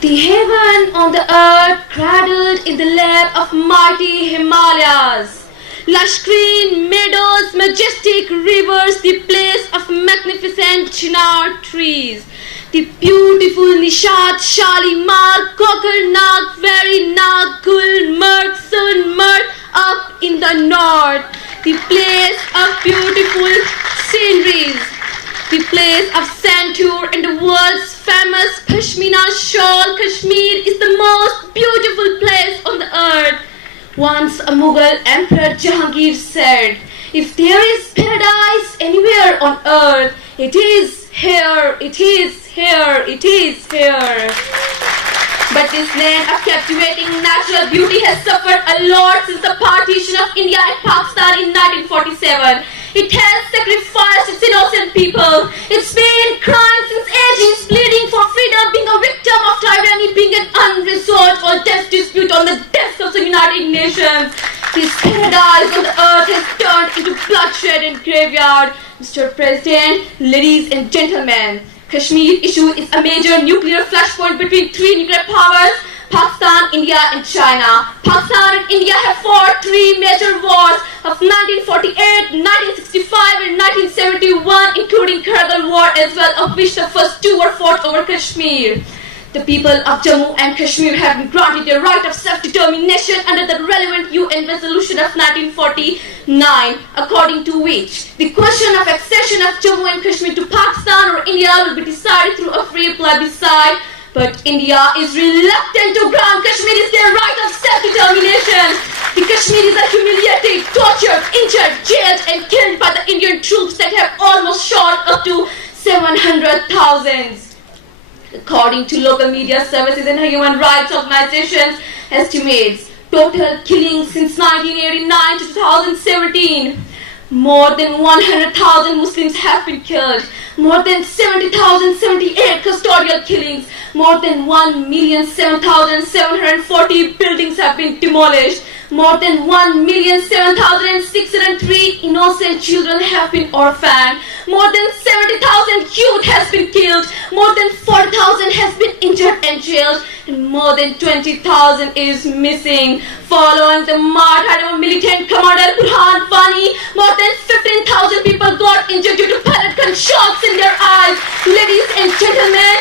The heaven on the earth, cradled in the lap of mighty Himalayas. Lush green meadows, majestic rivers, the place of magnificent chinar trees. The beautiful Nishad, Shalimar, Kokernag, Varinag, Gulmarg, Sunmarg up in the north. The place of beautiful sceneries. The place of Santur and the world's famous Pashmina shawl. Kashmir is the most beautiful place on the earth. Once a Mughal Emperor Jahangir said, "If there is paradise anywhere on earth, it is here, it is here, it is here." But this land of captivating natural beauty has suffered a lot since the partition of India and Pakistan in 1947. It has sacrificed its innocent people. It's been crying since ages, pleading for freedom, being a victim of tyranny, being an unresolved or death dispute on the desk of the United Nations. This paradise on the earth has turned into bloodshed and graveyard. Mr. President, ladies and gentlemen, Kashmir issue is a major nuclear flashpoint between three nuclear powers, Pakistan, India and China. Pakistan and India have fought three major wars of 1948, 1965 and 1971, including Kargil War as well, of which the first two were fought over Kashmir. The people of Jammu and Kashmir have been granted the right of self-determination under the relevant UN resolution of 1949, according to which the question of accession of Jammu and Kashmir to Pakistan or India will be decided through a free plebiscite. But India is reluctant to grant Kashmiris their right of self-determination. The Kashmiris are humiliated, tortured, injured, jailed and killed by the Indian troops that have almost shot up to 700,000. According to local media services and human rights organizations estimates, total killings since 1989 to 2017. More than 100,000 Muslims have been killed. More than 70,078 custodial killings. More than 1,007,740 buildings have been demolished. More than 1,007,603 innocent children have been orphaned. More than 70,000 youth has been killed. More than 40,000 has been injured and jailed. And more than 20,000 is missing. Following the martyrdom of militant commander Burhan Wani, more than 15,000 people got injured due to pellet gun shots in their eyes. Ladies and gentlemen,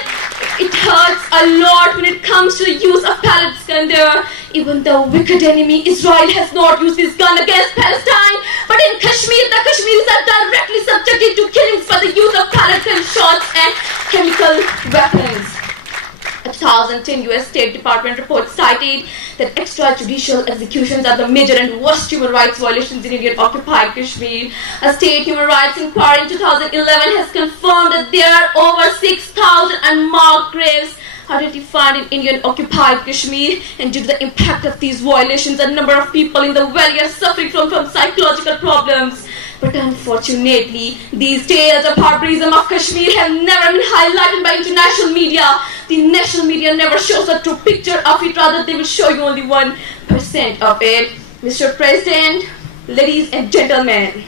it hurts a lot when it comes to the use of pellet gun there. Even the wicked enemy Israel has not used this gun against Palestine, but in Kashmir, the Kashmiris are directly subjected to killings for the use of pellet gun shots and chemical weapons. A 2010 US State Department report cited that extrajudicial executions are the major and worst human rights violations in Indian-occupied Kashmir. A state human rights inquiry in 2011 has confirmed that there are over 6,000 unmarked graves identified in Indian-occupied Kashmir, and due to the impact of these violations, a number of people in the valley are suffering from psychological problems. But unfortunately, these tales of barbarism of Kashmir have never been highlighted by international media. The national media never shows a true picture of it, rather they will show you only 1% of it. Mr. President, ladies and gentlemen,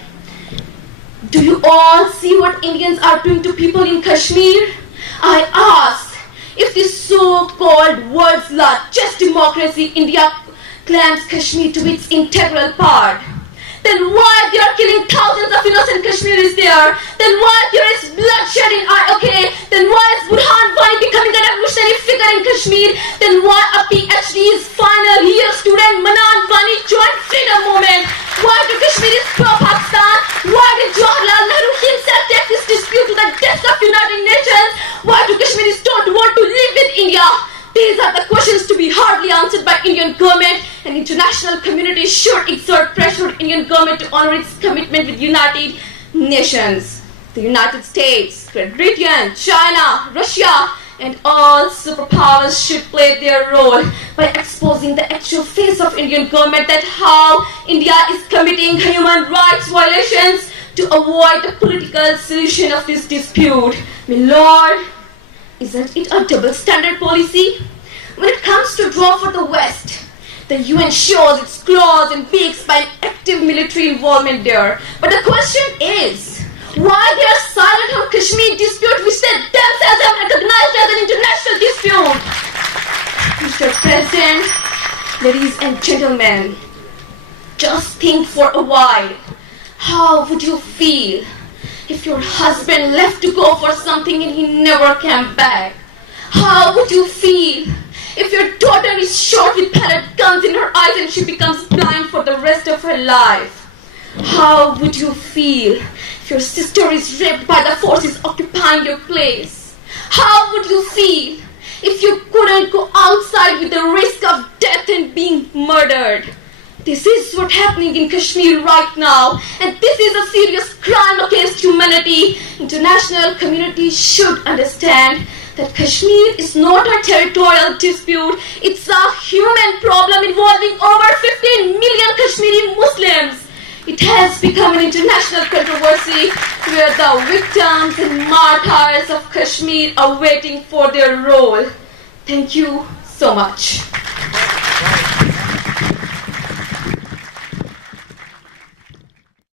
do you all see what Indians are doing to people in Kashmir? I ask, if this so-called world's largest democracy, India, claims Kashmir to be its integral part, then why they are killing thousands of innocent Kashmiris there? Then why there is bloodshed in IOK? Then why is Burhan Wani becoming a revolutionary figure in Kashmir? Then why a PhD's final year student Manan Wani joined freedom movement? Why do Kashmiris pro-Pakistan? Why did Jawaharlal Nehru himself take this dispute to the desk of United Nations? Why do Kashmiris don't want to live with India? These are the questions to be hardly answered by Indian government, and international community should exert pressure on Indian government to honor its commitment with United Nations. The United States, Great Britain, China, Russia, and all superpowers should play their role by exposing the actual face of Indian government, that how India is committing human rights violations to avoid the political solution of this dispute. My Lord, isn't it a double standard policy? When it comes to draw for the West, the UN shows its claws and beaks by an active military involvement there. But the question is, why they are silent on Kashmir dispute which they themselves have recognized as an international dispute? Ladies and gentlemen, just think for a while. How would you feel if your husband left to go for something and he never came back? How would you feel if your daughter is shot with pellet guns in her eyes and she becomes blind for the rest of her life? How would you feel if your sister is raped by the forces occupying your place? How would you feel if you couldn't go outside with the risk of death and being murdered? This is what's happening in Kashmir right now, and this is a serious crime against humanity. International community should understand that Kashmir is not a territorial dispute. It's a human problem involving over 15 million Kashmiri Muslims. It has become an international controversy where the victims and martyrs of Kashmir are waiting for their role. Thank you so much.